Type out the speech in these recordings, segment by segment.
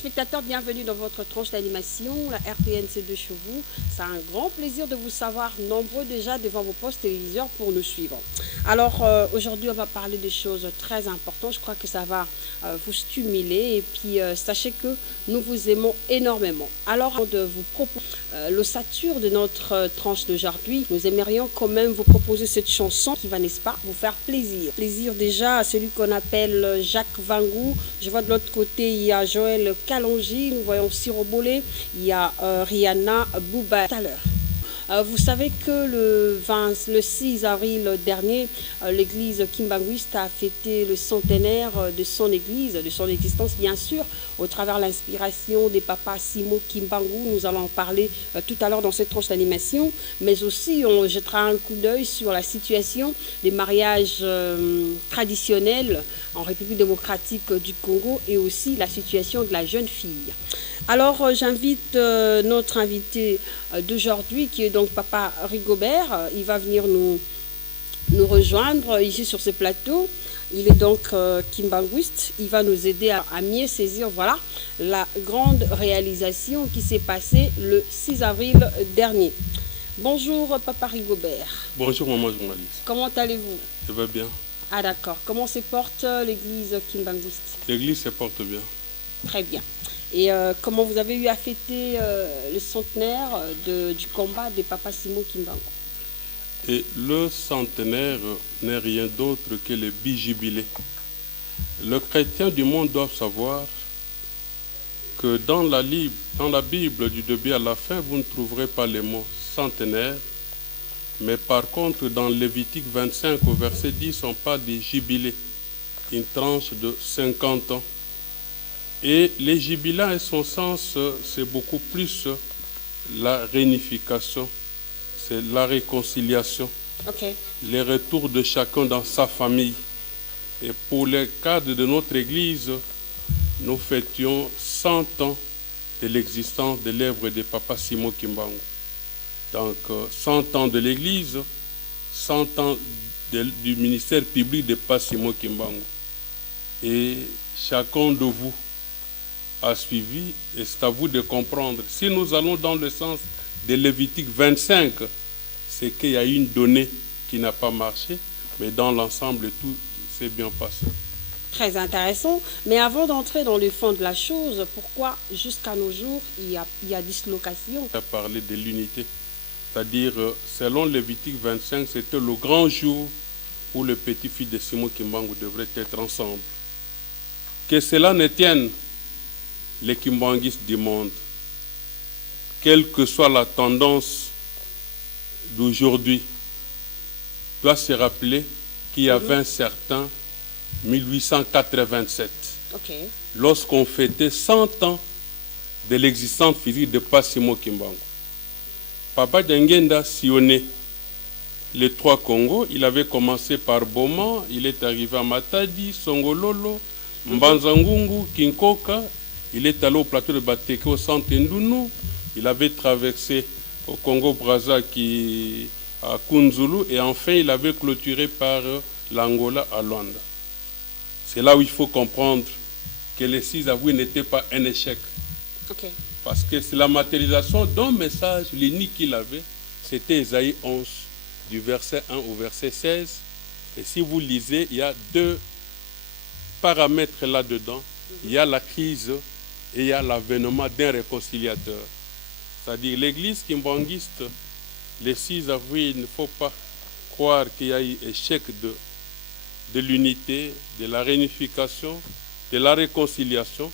téléspectateurs, bienvenue dans votre tranche d'animation, la RPNC de chez vous. C'est un grand plaisir de vous savoir nombreux déjà devant vos postes téléviseurs pour nous suivre. Alors aujourd'hui, on va parler de choses très importantes. Je crois que ça va vous stimuler et puis sachez que nous vous aimons énormément. Alors, de vous proposer l'ossature de notre tranche d'aujourd'hui, nous aimerions quand même vous proposer cette chanson qui va, n'est-ce pas, vous faire plaisir. Plaisir déjà à celui qu'on appelle Jacques Vangou. Je vois de l'autre côté, il y a Joël Kalonji, nous voyons Siro Bolé, il y a Rihanna Bouba tout à l'heure. Vous savez que le 6 avril dernier, l'église kimbanguiste a fêté le centenaire de son église, de son existence bien sûr, au travers l'inspiration des papas Simo Kimbangu. Nous allons en parler tout à l'heure dans cette tranche d'animation, mais aussi on jettera un coup d'œil sur la situation des mariages traditionnels en République démocratique du Congo et aussi la situation de la jeune fille. Alors j'invite notre invité d'aujourd'hui qui est donc Papa Rigobert. Il va venir nous rejoindre ici sur ce plateau. Il est donc kimbanguiste. Il va nous aider à mieux saisir voilà, la grande réalisation qui s'est passée le 6 avril dernier. Bonjour Papa Rigobert. Bonjour maman journaliste. Comment allez-vous? Ça va bien. Ah d'accord. Comment se porte l'église kimbanguiste? L'église se porte bien. Très bien. Et comment vous avez eu à fêter le centenaire du combat des papas Simo Kimbangu? Et le centenaire n'est rien d'autre que le bijubilé. Le chrétien du monde doit savoir que dans la Bible du début à la fin, vous ne trouverez pas les mots centenaire, mais par contre dans Lévitique 25 au verset 10, on parle du jubilé, une tranche de 50 ans. Et les jubilats, et son sens, c'est beaucoup plus la réunification, c'est la réconciliation, les retours de chacun dans sa famille. Et pour le cadre de notre Église, nous fêtions 100 ans de l'existence de l'œuvre de Papa Simo Kimbangu. Donc 100 ans de l'Église, 100 ans du ministère public de Papa Simo Kimbangu. Et chacun de vous a suivi, et c'est à vous de comprendre. Si nous allons dans le sens de Lévitique 25, c'est qu'il y a une donnée qui n'a pas marché, mais dans l'ensemble, tout s'est bien passé. Très intéressant. Mais avant d'entrer dans le fond de la chose, pourquoi jusqu'à nos jours, il y a dislocation? On a parlé de l'unité. C'est-à-dire, selon Lévitique 25, c'était le grand jour où le petit-fils de Simo Kimbangu devrait être ensemble. Que cela ne tienne, les kimbanguistes du monde, quelle que soit la tendance d'aujourd'hui, doit se rappeler qu'il y avait un certain 1887, lorsqu'on fêtait 100 ans de l'existence physique de Papa Simo Kimbangu. Papa Dengenda sillonnait les trois Congos. Il avait commencé par Boma, il est arrivé à Matadi, Songololo, Mbanzangungu, Kinkoka. Il est allé au plateau de Bateke au centre Ndounou. Il avait traversé au Congo-Brazza à Kunzulu. Et enfin, il avait clôturé par l'Angola à Luanda. C'est là où il faut comprendre que le 6 avril n'était pas un échec. Parce que c'est la matérialisation d'un message, l'unique qu'il avait, c'était Ésaïe 11, du verset 1 au verset 16. Et si vous lisez, il y a deux paramètres là-dedans. Il y a la crise et il y a l'avènement d'un réconciliateur. C'est-à-dire l'église kimbanguiste, le 6 avril, il ne faut pas croire qu'il y a eu échec de l'unité, de la réunification, de la réconciliation,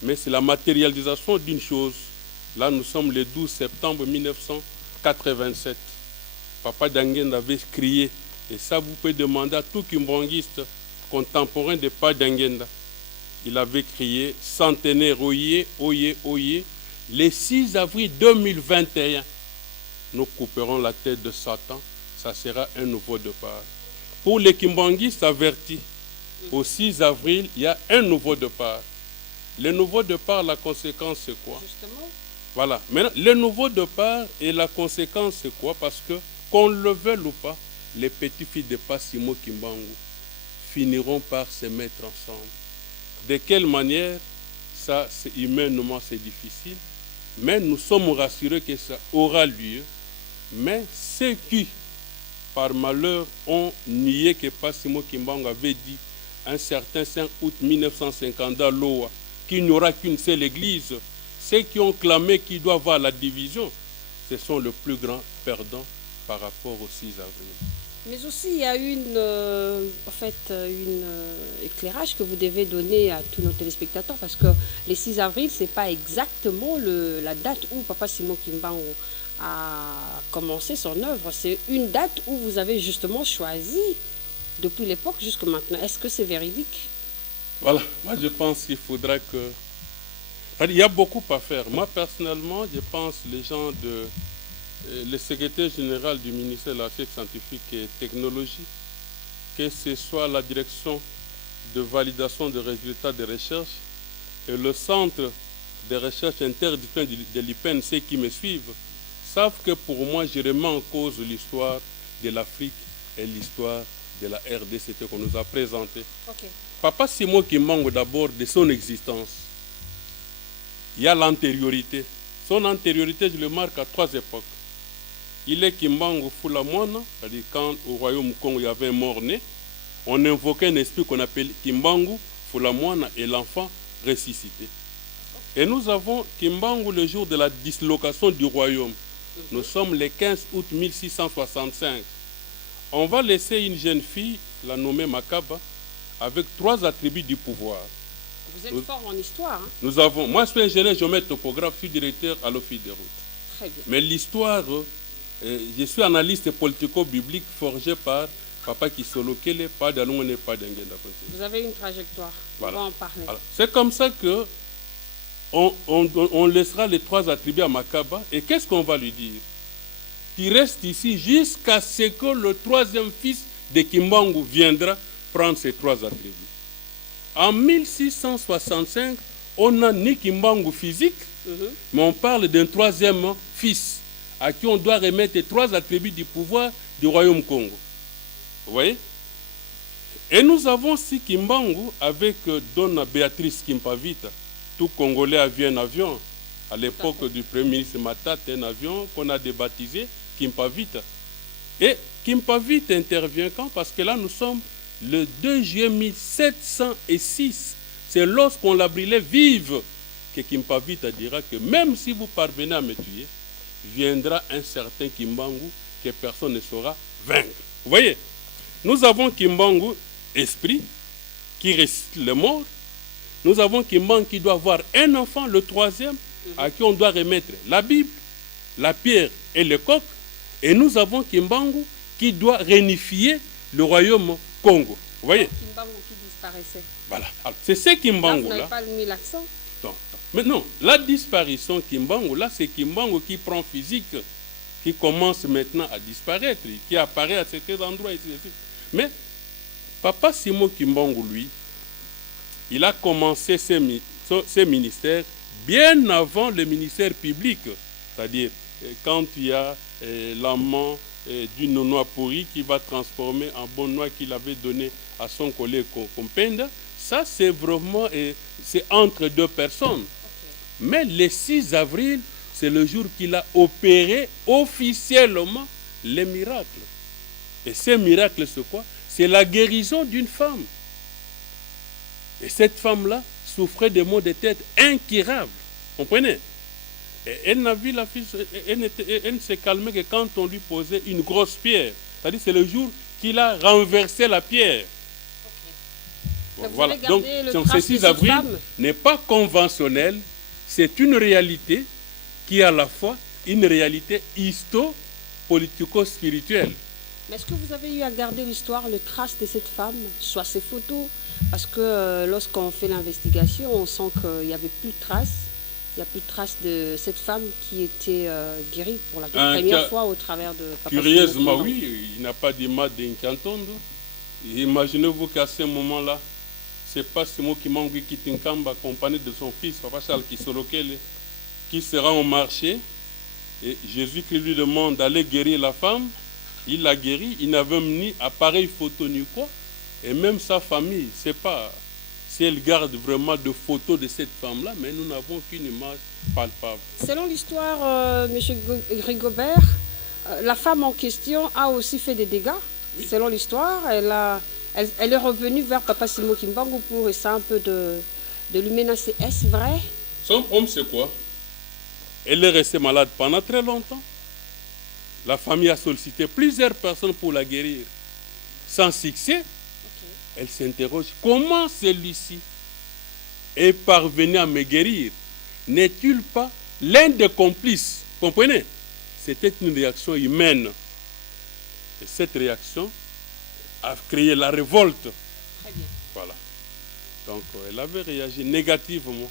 mais c'est la matérialisation d'une chose. Là, nous sommes le 12 septembre 1987. Papa Dangenda avait crié, et ça vous pouvez demander à tout kimbanguiste contemporain de Papa Dangenda. Il avait crié « Centenaire, oyez, oyez, oyez ». Le 6 avril 2021, nous couperons la tête de Satan. Ça sera un nouveau départ. Pour les kimbanguistes avertis, au 6 avril, il y a un nouveau départ. Le nouveau départ, la conséquence, c'est quoi? Justement. Voilà. Maintenant, le nouveau départ et la conséquence, c'est quoi? Parce que, qu'on le veuille ou pas, les petits-fils de Papa Simo Kimbangu finiront par se mettre ensemble. De quelle manière? ça, humainement, c'est difficile. Mais nous sommes rassurés que ça aura lieu. Mais ceux qui, par malheur, ont nié que Passimo Kimbangu avait dit un certain 5 août 1950 à Loa qu'il n'y aura qu'une seule église, ceux qui ont clamé qu'il doit y avoir la division, ce sont les plus grands perdants par rapport au 6 avril. Mais aussi, il y a éclairage que vous devez donner à tous nos téléspectateurs parce que le 6 avril, ce n'est pas exactement la date où Papa Simon Kimbangu a commencé son œuvre. C'est une date où vous avez justement choisi depuis l'époque jusqu'à maintenant. Est-ce que c'est véridique? Voilà, moi je pense qu'il faudra que... Il y a beaucoup à faire. Moi personnellement, je pense les gens le secrétaire général du ministère de la Recherche scientifique et technologie, que ce soit la direction de validation des résultats de recherche et le centre de recherche interdisciplinaire de l'IPN, ceux qui me suivent, savent que pour moi, je remets en cause l'histoire de l'Afrique et l'histoire de la RDC qu'on nous a présenté. Okay. Papa Simon Kimbangu, d'abord, de son existence, il y a l'antériorité. Son antériorité, je le marque à 3 époques. Il est Kimbangu Fulamwana, c'est-à-dire quand au royaume Congo il y avait un mort-né, on invoquait un esprit qu'on appelle Kimbangu Fulamwana et l'enfant ressuscité. Et nous avons Kimbangu le jour de la dislocation du royaume. Nous sommes le 15 août 1665. On va laisser une jeune fille, la nommée Makaba, avec 3 attributs du pouvoir. Vous êtes fort en histoire. Hein? Nous avons, moi je suis ingénieur géomètre topographe, je suis directeur à l'Office des routes. Très bien. Mais l'histoire, je suis analyste politico-biblique forgé par Papa Kisolokele, pas d'Alongone et pas d'Engenda. Vous avez une trajectoire, voilà. On va en parler. C'est comme ça que on laissera les 3 attributs à Makaba. Et qu'est-ce qu'on va lui dire? Qui reste ici jusqu'à ce que le 3e fils de Kimbangu viendra prendre ces 3 attributs. En 1665, on n'a ni Kimbangu physique, mais on parle d'un 3e fils à qui on doit remettre les 3 attributs du pouvoir du royaume Congo. Vous voyez? Et nous avons aussi Kimbangu avec Donna Béatrice Kimpavita. Tout Congolais a vu un avion. À l'époque du Premier ministre Matata, un avion qu'on a débaptisé Kimpavita. Et Kimpavita intervient quand? Parce que là, nous sommes le 2 juillet 1706. C'est lorsqu'on l'a brûlé vive que Kimpavita dira que même si vous parvenez à me tuer, viendra un certain Kimbangu que personne ne saura vaincre. Vous voyez? Nous avons Kimbangu, esprit, qui ressuscite le mort. Nous avons Kimbangu qui doit avoir un enfant, le 3e, à qui on doit remettre la Bible, la pierre et le coq. Et nous avons Kimbangu qui doit réunifier le royaume Congo. Vous voyez? Kimbangu qui disparaissait. Voilà. C'est ce Kimbangu là. Vous n'avez pas mis l'accent. Mais non, la disparition Kimbangu là, c'est Kimbangu qui prend physique, qui commence maintenant à disparaître, qui apparaît à certains endroits ici. Mais Papa Simon Kimbangu, lui, il a commencé ses ministères bien avant le ministère public. C'est-à-dire, quand il y a l'amant du nonois pourri qui va transformer en bon noix qu'il avait donné à son collègue Kompenda, ça c'est vraiment c'est entre 2 personnes. Okay. Mais le 6 avril, c'est le jour qu'il a opéré officiellement les miracles. Et ces miracles, c'est quoi? C'est la guérison d'une femme. Et cette femme-là souffrait de maux de tête incurables. Vous comprenez? Et elle n'a vu la fille, elle ne s'est calmée que quand on lui posait une grosse pierre. C'est-à-dire c'est le jour qu'il a renversé la pierre. Okay. Voilà. Donc ce 6 avril n'est pas conventionnel, c'est une réalité qui est à la fois une réalité histo-politico-spirituelle. Mais est-ce que vous avez eu à garder l'histoire, le trace de cette femme, soit ses photos? Parce que lorsqu'on fait l'investigation, on sent qu'il n'y avait plus de traces. Il n'y a plus de traces de cette femme qui était guérie pour la première fois au travers de Papa. Curieusement, oui, il n'a pas d'image d'Inkantondo. Imaginez-vous qu'à ce moment-là, c'est pas Simon Kimbangu Kitinkamba, accompagné de son fils, Papa Charles Kisolokele, qui sera au marché. Et Jésus-Christ lui demande d'aller guérir la femme. Il l'a guérie. Il n'avait ni appareil photo ni quoi. Et même sa famille, c'est pas si elle garde vraiment de photos de cette femme-là, mais nous n'avons qu'une image palpable. Selon l'histoire, M. Rigobert, la femme en question a aussi fait des dégâts. Selon l'histoire, elle est revenue vers Papa Simo Kimbangu pour essayer un peu de lui menacer. Est-ce vrai? Son problème, c'est quoi? Elle est restée malade pendant très longtemps. La famille a sollicité plusieurs personnes pour la guérir. Sans succès, elle s'interroge, comment celui-ci est parvenu à me guérir? N'est-il pas l'un des complices? Comprenez? C'était une réaction humaine. Et cette réaction a créé la révolte. Très bien. Voilà. Donc, elle avait réagi négativement.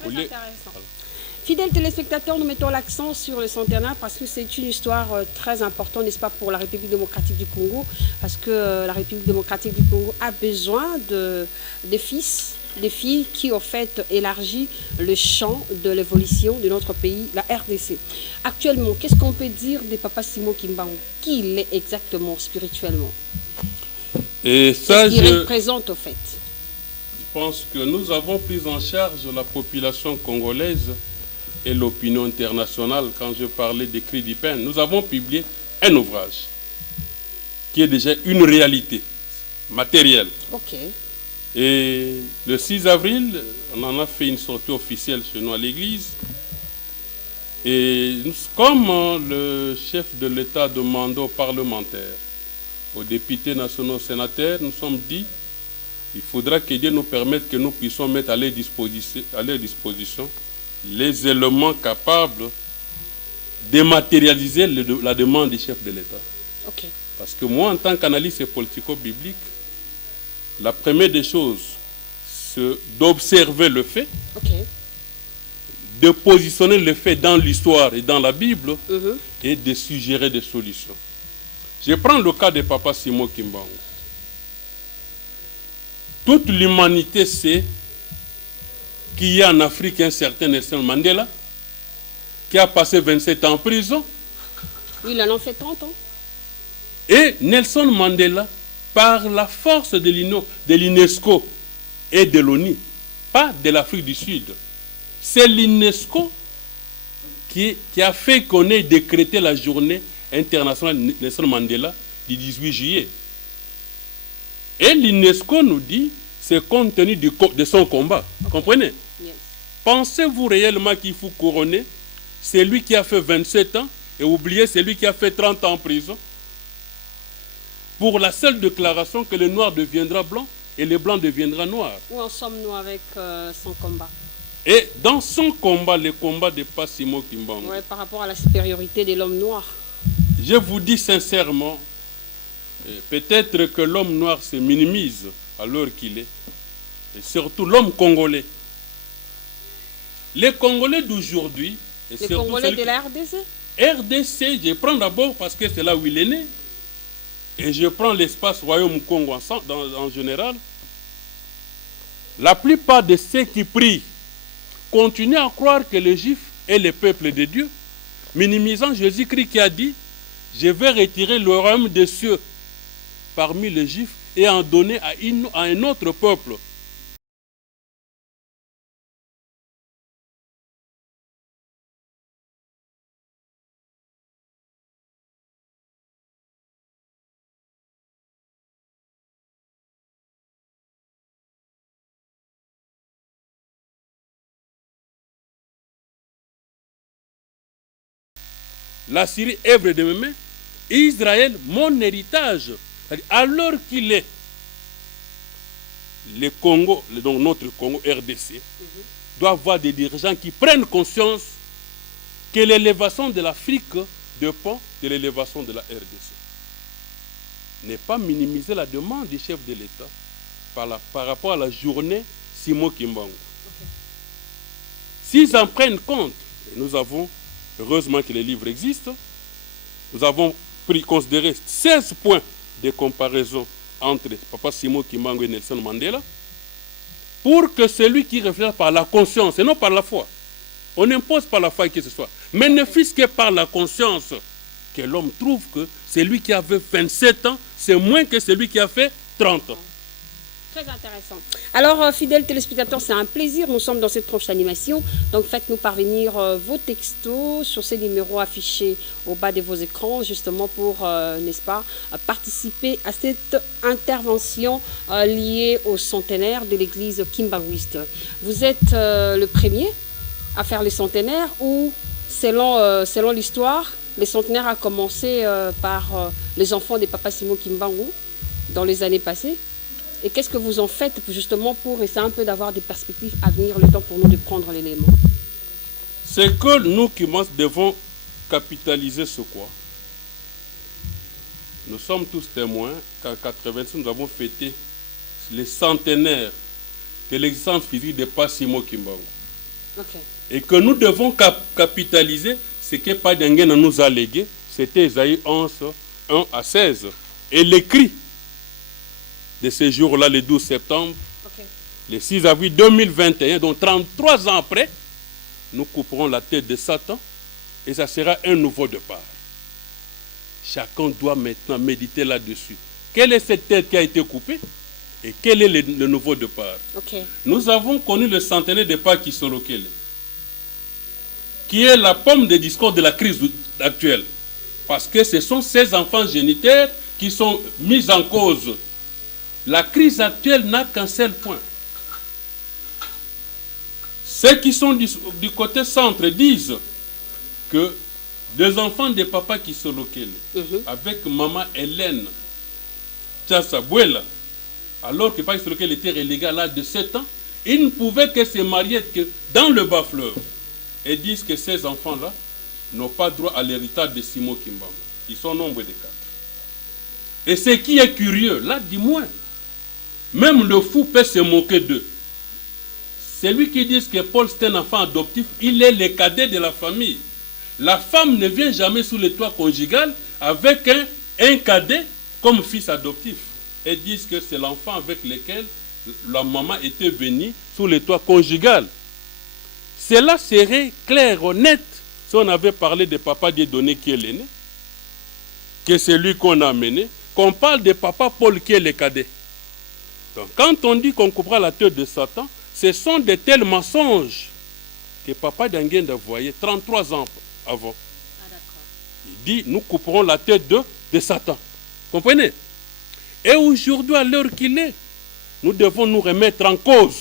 Très intéressant. Voilà. Fidèles téléspectateurs, nous mettons l'accent sur le centenaire parce que c'est une histoire très importante, n'est-ce pas, pour la République démocratique du Congo, parce que la République démocratique du Congo a besoin des fils, des filles qui ont fait élargi le champ de l'évolution de notre pays, la RDC. Actuellement, qu'est-ce qu'on peut dire de Papa Simo Kimbangu? Qui il est exactement spirituellement? Et ça, qu'est-ce qu'il représente au fait? Je pense que nous avons pris en charge la population congolaise et l'opinion internationale. Quand je parlais des cris du pain, nous avons publié un ouvrage qui est déjà une réalité matérielle. Ok. Et le 6 avril, on en a fait une sortie officielle chez nous à l'église. Et comme le chef de l'État demandait aux parlementaires, aux députés nationaux, aux sénateurs, nous sommes dit il faudra que Dieu nous permette que nous puissions mettre à leur disposition les éléments capables de matérialiser la demande du chef de l'État. Okay. Parce que moi, en tant qu'analyste politico-biblique, la première des choses, c'est d'observer le fait, okay, de positionner le fait dans l'histoire et dans la Bible, et de suggérer des solutions. Je prends le cas de Papa Simo Kimbangu. Toute l'humanité sait qu'il y a en Afrique un certain Nelson Mandela qui a passé 27 ans en prison. Oui, il en a fait 30 ans. Et Nelson Mandela, par la force de l'UNESCO et de l'ONU, pas de l'Afrique du Sud, c'est l'UNESCO qui a fait qu'on ait décrété la journée internationale Nelson Mandela du 18 juillet. Et l'UNESCO nous dit, c'est compte tenu de son combat. Okay. Comprenez? Yes. Pensez-vous réellement qu'il faut couronner celui qui a fait 27 ans et oublier celui qui a fait 30 ans en prison pour la seule déclaration que le noir deviendra blanc et le blanc deviendra noir? Où en sommes-nous avec son combat? Et dans son combat, le combat de Papa Simo Kimbangu, par rapport à la supériorité de l'homme noir, je vous dis sincèrement, peut-être que l'homme noir se minimise à l'heure qu'il est, et surtout l'homme congolais. Les Congolais d'aujourd'hui, les Congolais de la RDC? RDC, je prends d'abord parce que c'est là où il est né, et je prends l'espace Royaume Congo en général. La plupart de ceux qui prient continuent à croire que les Juifs est le peuple de Dieu, minimisant Jésus-Christ qui a dit « Je vais retirer le royaume des cieux parmi les Juifs et en donner à un autre peuple. » La Syrie, œuvre de mes mains, Israël, mon héritage. Alors qu'il est, le Congo, donc notre Congo RDC, doit avoir des dirigeants qui prennent conscience que l'élévation de l'Afrique dépend de l'élévation de la RDC. Ne pas minimiser la demande du chef de l'État par rapport à la journée Simo Kimbangu. Okay. S'ils en prennent compte, et nous avons, heureusement que les livres existent, nous avons considéré 16 points de comparaison entre Papa Simo Kimbangu et Nelson Mandela, pour que celui qui réfléchit par la conscience et non par la foi, on n'impose pas la foi qui que ce soit, mais ne fût-ce que par la conscience, que l'homme trouve que celui qui avait 27 ans, c'est moins que celui qui a fait 30 ans. Très intéressant. Alors, fidèles téléspectateurs, c'est un plaisir. Nous sommes dans cette tranche d'animation. Donc, faites-nous parvenir vos textos sur ces numéros affichés au bas de vos écrans, justement pour, n'est-ce pas, participer à cette intervention liée au centenaire de l'église Kimbanguiste. Vous êtes le premier à faire les centenaires ou, selon l'histoire, les centenaires a commencé par les enfants des Papa Simon Kimbangu dans les années passées? Et qu'est-ce que vous en faites justement pour essayer un peu d'avoir des perspectives à venir, le temps pour nous de prendre l'élément? C'est que nous qui devons capitaliser ce quoi. Nous sommes tous témoins qu'en 86, nous avons fêté les centenaires de l'existence physique de Passimo Kimbangu. Okay. Et que nous devons capitaliser ce que Padangena nous a légué, c'était Isaïe 11, 1 à 16. Et l'écrit de ce jour-là, le 12 septembre, okay, le 6 avril 2021, donc 33 ans après, nous couperons la tête de Satan et ça sera un nouveau départ. Chacun doit maintenant méditer là-dessus. Quelle est cette tête qui a été coupée et quel est le nouveau départ? Okay. Nous avons connu le centenaire de Pâques Kisolokele, qui est la pomme de discours de la crise actuelle. Parce que ce sont ces enfants génitaires qui sont mis en cause. La crise actuelle n'a qu'un seul point. Ceux qui sont du côté centre disent que des enfants de Papa Kisolokele, avec maman Hélène Tchassabouela, alors que Papa Kisolokele était relégué à l'âge de 7 ans, ils ne pouvaient que se marier que dans le bas fleuve. Et disent que ces enfants-là n'ont pas droit à l'héritage de Simon Kimbangu. Ils sont au nombre de 4. Et ce qui est curieux, là, dis-moi, même le fou peut se moquer d'eux. Celui qui dit que Paul c'est un enfant adoptif, il est le cadet de la famille. La femme ne vient jamais sous le toit conjugal avec un cadet comme fils adoptif. Et disent que c'est l'enfant avec lequel la maman était venue sous le toit conjugal. Cela serait clair, honnête, si on avait parlé de Papa Dieudonné qui est l'aîné, que c'est lui qu'on a amené, qu'on parle de Papa Paul qui est le cadet. Donc, quand on dit qu'on coupera la tête de Satan, ce sont de tels mensonges que Papa Dangenda voyait 33 ans avant. Ah, il dit, nous couperons la tête de Satan. Comprenez? Et aujourd'hui, à l'heure qu'il est, nous devons nous remettre en cause.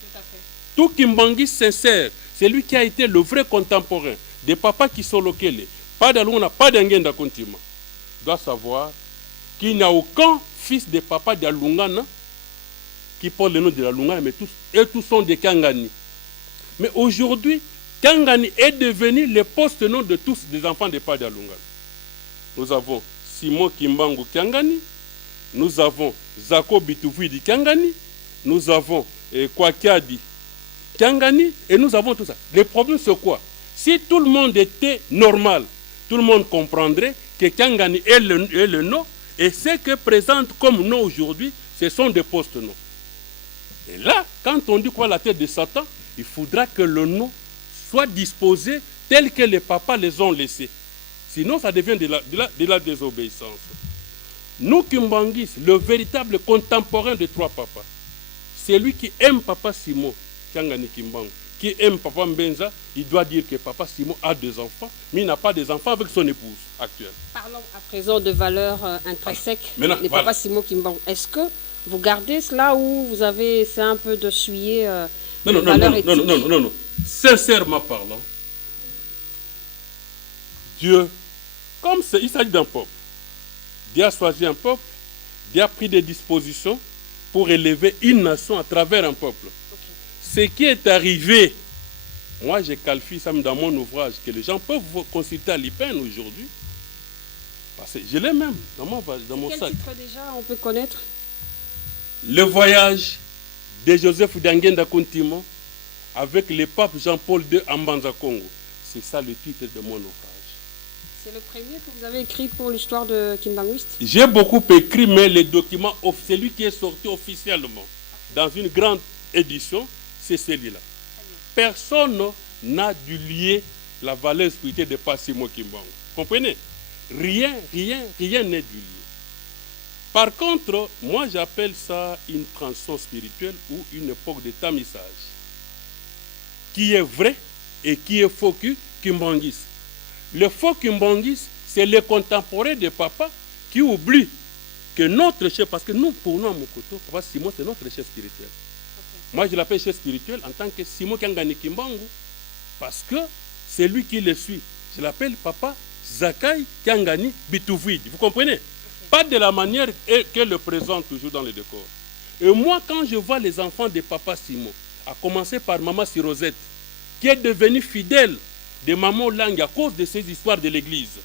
Tout à fait. Tout Kimbangi sincère, c'est lui qui a été le vrai contemporain de Papa Kisolokele, pas d'Aluna, pas d'Angenda Kontima, doit savoir qu'il n'y a aucun fils de Papa d'Alungana qui porte le nom de la Lungana, mais tous sont des Kangani. Mais aujourd'hui, Kangani est devenu le poste-nom de tous des enfants de Papa d'Alungana. Nous avons Simon Kimbangu Kangani, nous avons Zako Bituvidi Kangani, nous avons Kwakiadi Kangani, et nous avons tout ça. Le problème, c'est quoi? Si tout le monde était normal, tout le monde comprendrait que Kangani est le nom, et ce que présente comme nom aujourd'hui, ce sont des postes-noms. Et là, quand on dit quoi la tête de Satan, il faudra que le nom soit disposé tel que les papas les ont laissés. Sinon, ça devient de la désobéissance. Nous, Kimbangis, le véritable contemporain de trois papas, c'est lui qui aime Papa Simon, Kangani Kimbangu, qui aime Papa Mbenza, il doit dire que Papa Simon a 2 enfants, mais il n'a pas des enfants avec son épouse actuelle. Parlons à présent de valeurs intrinsèques de Papa Simon Kimbangu. Est-ce que vous gardez cela ou vous avez essayé un peu de suyer non. Sincèrement parlant, Dieu, comme il s'agit d'un peuple, Dieu a choisi un peuple, Dieu a pris des dispositions pour élever une nation à travers un peuple. Ce qui est arrivé, moi je qualifie ça dans mon ouvrage, que les gens peuvent consulter à l'IPEN aujourd'hui. Parce que je l'ai même dans mon Quel sac. Quel titre déjà on peut connaître? Le voyage de Joseph Dangenda Kontimo avec le pape Jean-Paul II en Banza Congo. C'est ça le titre de mon ouvrage. C'est le premier que vous avez écrit pour l'histoire de Kimbanguiste? J'ai beaucoup écrit, mais le document, celui qui est sorti officiellement dans une grande édition, c'est celui-là. Personne n'a dû lier la valeur spirituelle de Passimo Kimbangu. Comprenez? Rien n'est dû lier. Par contre, moi j'appelle ça une transition spirituelle ou une époque de tamissage. Qui est vrai et qui est faux Kimbangis. Le faux Kimbangis, c'est le contemporain de papa qui oublie que notre chef, parce que nous, pour nous, à Mokoto, Papa Simon, c'est notre chef spirituel. Okay. Moi, je l'appelle chef spirituel en tant que Simon Kangani Kimbangu, parce que c'est lui qui le suit. Je l'appelle Papa Zakai Kangani Bitouvid. Vous comprenez? Okay. Pas de la manière qu'elle le présente toujours dans le décor. Et moi, quand je vois les enfants de Papa Simon, à commencer par Maman Sirosette, qui est devenue fidèle de Maman Lang à cause de ces histoires de l'église.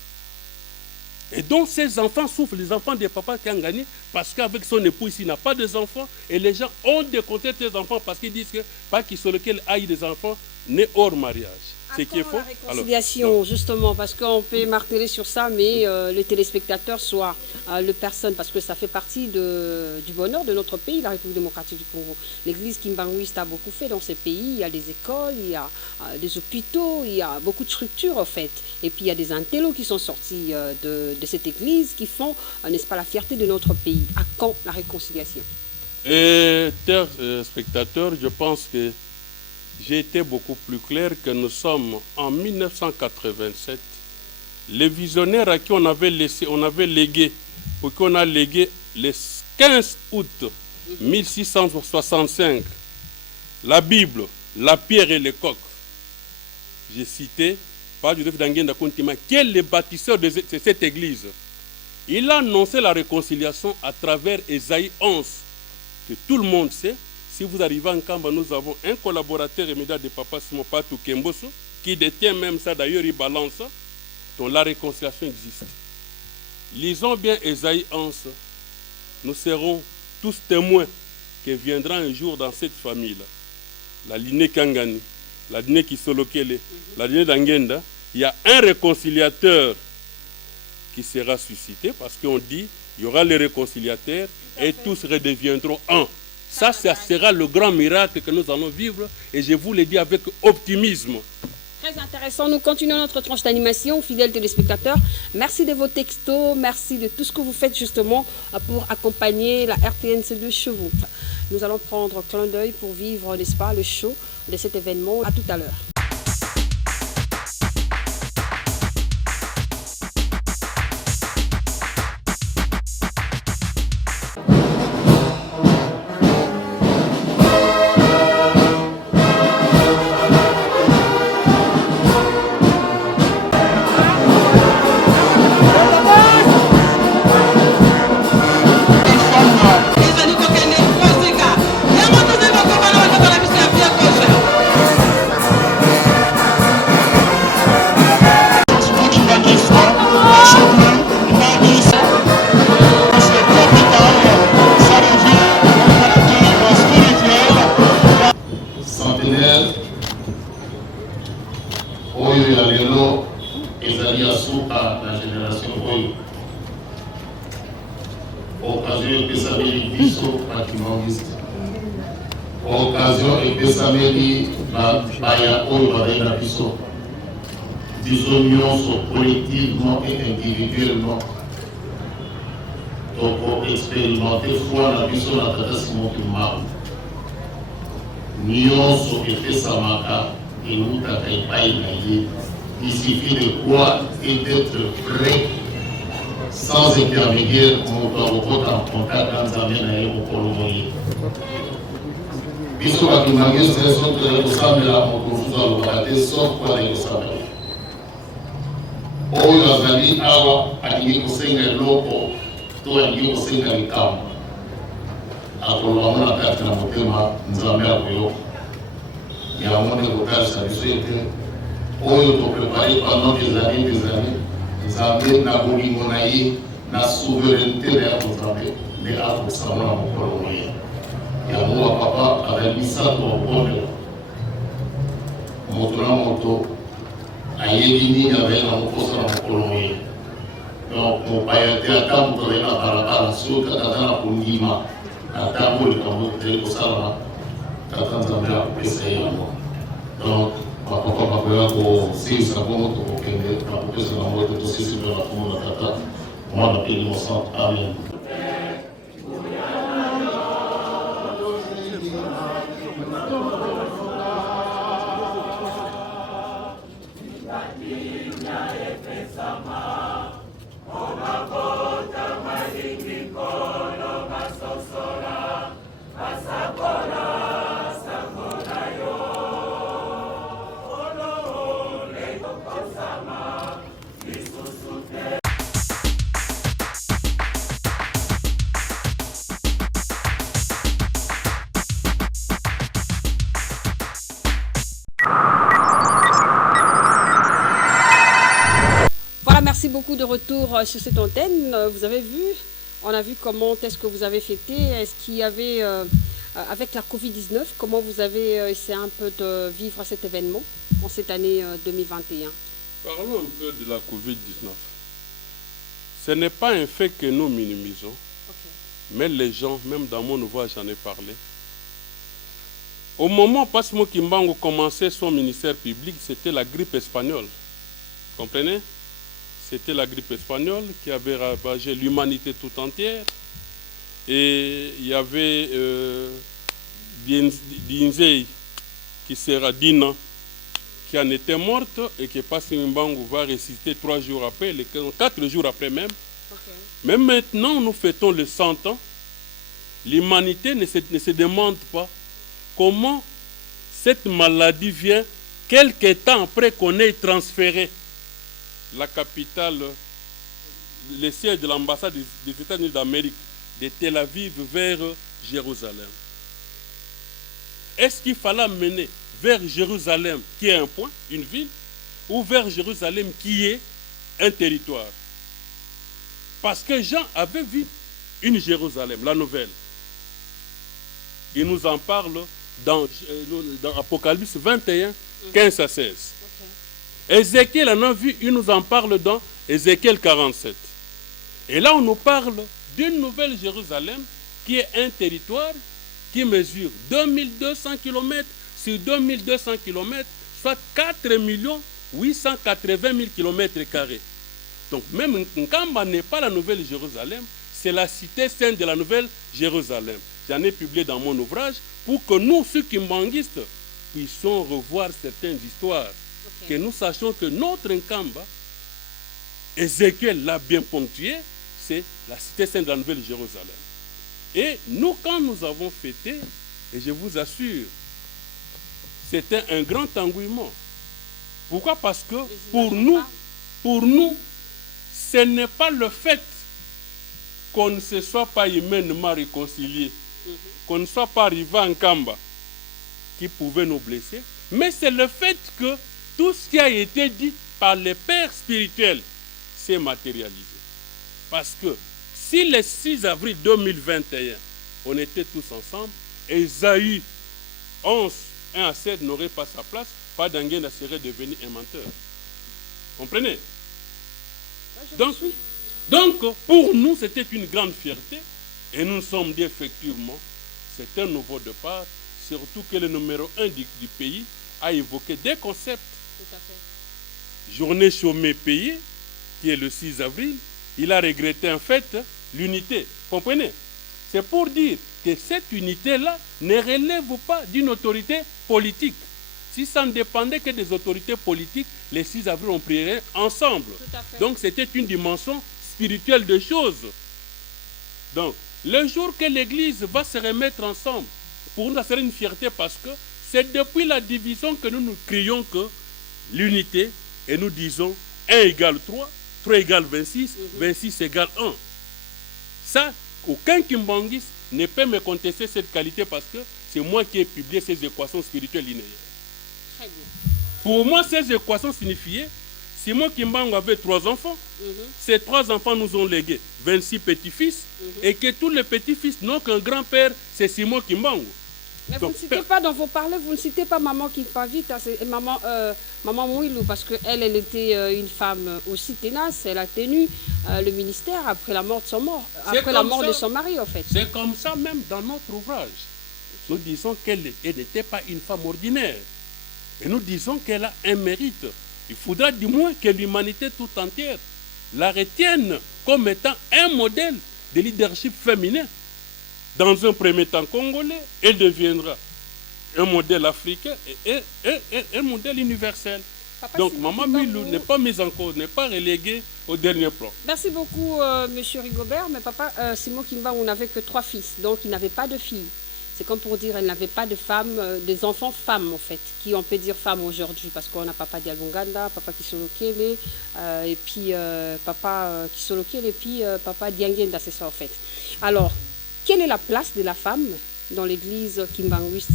Et donc ces enfants souffrent, les enfants de Papa Kangani, parce qu'avec son époux ici, il n'a pas d'enfants, et les gens ont décompté des enfants parce qu'ils disent que pas qu'ils sur lesquels aillent des enfants nés hors mariage. C'est qui est faux. La réconciliation, alors, justement, parce qu'on peut marteler sur ça, mais les téléspectateurs soient les personnes, parce que ça fait partie du bonheur de notre pays, la République démocratique du Congo. L'église kimbanguiste a beaucoup fait dans ces pays. Il y a des écoles, il y a des hôpitaux, il y a beaucoup de structures, en fait. Et puis, il y a des intellos qui sont sortis de cette église qui font, n'est-ce pas, la fierté de notre pays. À quand la réconciliation? Chers spectateurs, je pense que j'ai été beaucoup plus clair que nous sommes en 1987. Les visionnaires à qui on avait légué, pour qu'on a légué le 15 août 1665, la Bible, la pierre et le coq. J'ai cité par Joseph Dangenda Kontima, qui est le bâtisseur de cette église. Il a annoncé la réconciliation à travers Ésaïe 11, que tout le monde sait. Si vous arrivez en Kamba, nous avons un collaborateur immédiat de Papa Simon Patou Kemboso, qui détient même ça, d'ailleurs il balance ça, donc la réconciliation existe. Lisons bien Ésaïe 11, nous serons tous témoins que viendra un jour dans cette famille-là, la lignée Kangani, la lignée Kisolokele, la lignée d'Angenda, il y a un réconciliateur qui sera suscité, parce qu'on dit, il y aura les réconciliateurs et tous redeviendront un. Ça sera le grand miracle que nous allons vivre et je vous le dis avec optimisme. Très intéressant. Nous continuons notre tranche d'animation, fidèles téléspectateurs. Merci de vos textos, merci de tout ce que vous faites justement pour accompagner la RPNC de chez vous. Nous allons prendre un clin d'œil pour vivre, n'est-ce pas, le show de cet événement. À tout à l'heure. Occasion et pesameli baya oyo bazaina biso biso nyonso collectivement et individuellement toko expérimenter foi na biso na tata Simon Kimbangu nyonso epesamaka eutaka epai na ye. Il suffit de croire et d'être prêt sans intermédiaire moto akokota en contact na nzambe na ye mokolo moye. Biso bakimangisi teso tozali kosambela mokonzi alobaka te sauf po azali kosambela oyo azali awa alingi kosenga eloko to alingi kosenga likambo akoloba mo na kati na motema nzambe akoyoka yango nde kotalisa biso ete oyo toprepare pendant des années nzambe na bolingo na ye na souveraineté na ya konzambe nde akosambela na mokolo moye yango papa avec misato okondo moto na moto ayebi nini azali na mokosa na mokolo moye. Donc mopaya te ata moto azali na balabala soki kaka aza na kondima ata mpo likambo ezali kosalama tata nzambe akopesa ye yango. Donc bapapa bakoya kosilisa bongo tokokende na kopesa bango ete tosisi mpe na komona tata mwana pe innocent. Amen. beaucoup de retour sur cette antenne. Vous avez vu, on a vu comment est-ce que vous avez fêté. Est-ce qu'il y avait, avec la Covid-19, comment vous avez essayé un peu de vivre cet événement en cette année 2021? Parlons un peu de la Covid-19. Ce n'est pas un fait que nous minimisons, mais les gens, même dans mon ouvrage, j'en ai parlé. Au moment où Passimo Kimbangu commençait son ministère public, c'était la grippe espagnole. Vous comprenez? C'était la grippe espagnole qui avait ravagé l'humanité tout entière. Et il y avait Dinzei qui sera Dina, qui en était morte et que Passimo Kimbangu va ressusciter 3 jours après, 4 jours après même. Mais maintenant, nous fêtons les 100 ans. L'humanité ne se demande pas comment cette maladie vient quelques temps après qu'on ait transféré la capitale, le siège de l'ambassade des États-Unis d'Amérique de Tel Aviv vers Jérusalem. Est-ce qu'il fallait mener vers Jérusalem, qui est un point, une ville, ou vers Jérusalem, qui est un territoire? Parce que Jean avait vu une Jérusalem, la nouvelle. Il nous en parle dans Apocalypse 21, 15 à 16. Ézéchiel en a vu, il nous en parle dans Ézéchiel 47. Et là, on nous parle d'une nouvelle Jérusalem qui est un territoire qui mesure 2200 km sur 2200 km, soit 4 880 000 km². Donc même Nkamba n'est pas la nouvelle Jérusalem, c'est la cité sainte de la nouvelle Jérusalem. J'en ai publié dans mon ouvrage pour que nous, ceux kimbanguistes, puissions revoir certaines histoires. Que nous sachions que notre Nkamba, Ézéchiel l'a bien ponctué, c'est la cité sainte de la nouvelle Jérusalem. Et nous, quand nous avons fêté, et je vous assure, c'était un grand engouement. Pourquoi? Parce que pour nous, ce n'est pas le fait qu'on ne se soit pas humainement réconcilié, qu'on ne soit pas arrivé en Nkamba qui pouvait nous blesser, mais c'est le fait que tout ce qui a été dit par les pères spirituels s'est matérialisé. Parce que si le 6 avril 2021, on était tous ensemble, Ésaïe 11, 1 à 7 n'aurait pas sa place, Padangenda serait devenu un menteur. Comprenez? Donc, pour nous, c'était une grande fierté. Et nous nous sommes dit effectivement, c'est un nouveau départ, surtout que le numéro 1 du pays a évoqué des concepts. Tout à fait. Journée chômée payée, qui est le 6 avril, il a regretté en fait l'unité. Comprenez? C'est pour dire que cette unité-là ne relève pas d'une autorité politique. Si ça ne dépendait que des autorités politiques, les 6 avril, on prierait ensemble. Tout à fait. Donc c'était une dimension spirituelle des choses. Donc, le jour que l'Église va se remettre ensemble, pour nous, ça serait une fierté parce que c'est depuis la division que nous crions que l'unité, et nous disons 1 égale 3, 3 égale 26, 26 égale 1. Ça, aucun Kimbanguiste ne peut me contester cette qualité parce que c'est moi qui ai publié ces équations spirituelles linéaires. Très bien. Pour moi, ces équations signifiaient, Simon Kimbangu avait 3 enfants, ces 3 enfants nous ont légué 26 petits-fils, et que tous les petits-fils n'ont qu'un grand-père, c'est Simon Kimbangu. Mais vous ne citez pas dans vos paroles, vous ne citez pas maman Kimpavita, c'est maman Mouilou, parce qu'elle était une femme aussi tenace, elle a tenu le ministère après la mort de son mari, en fait. C'est comme ça même dans notre ouvrage. Nous disons qu'elle n'était pas une femme ordinaire. Et nous disons qu'elle a un mérite. Il faudra du moins que l'humanité tout entière la retienne comme étant un modèle de leadership féminin. Dans un premier temps congolais, elle deviendra un modèle africain et un modèle universel. Papa, donc si Maman Milou n'est pas mise en cause, n'est pas reléguée au dernier plan. Merci beaucoup, Monsieur Rigobert. Mais papa, Simon Kimbangu n'avait que 3 fils, donc il n'avait pas de filles. C'est comme pour dire, elle n'avait pas de femmes, des enfants femmes en fait, qui on peut dire femmes aujourd'hui, parce qu'on a papa Dialbonganda, papa Kisolokele, et puis papa Kisolokele, et puis papa Diangenda, c'est ça en fait. Alors, quelle est la place de la femme dans l'église kimbanguiste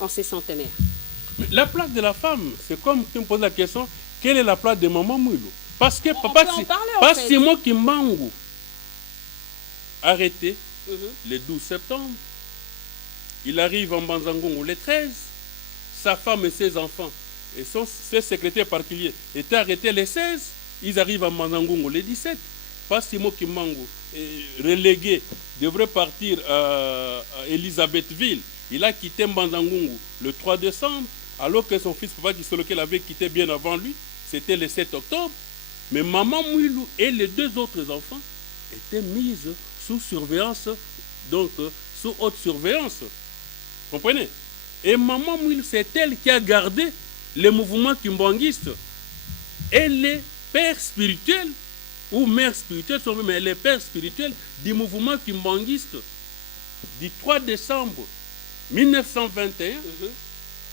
en ces centenaires? Mais la place de la femme, c'est comme tu me poses la question, quelle est la place de Maman Mouilou? Parce que On Papa peut en parler, en fait. Simo Kimbangu, arrêté Mhm. le 12 septembre, il arrive en Banzangongo le 13, sa femme et ses enfants et ses secrétaires particuliers étaient arrêtés le 16, ils arrivent en Banzangongo le 17. Pas Simo Kimbangu, relégué, devrait partir à Elisabethville. Il a quitté Banzangongo le 3 décembre, alors que son fils Papa Kisolokel avait quitté bien avant lui, c'était le 7 octobre. Mais Maman Mouilou et les deux autres enfants étaient mis sous surveillance, donc sous haute surveillance. Comprenez? Et Maman Mouilou, c'est elle qui a gardé les mouvements kimbanguistes. Et les pères spirituels, ou mères spirituelles, mais les pères spirituels du mouvement kimbanguiste du 3 décembre 1921.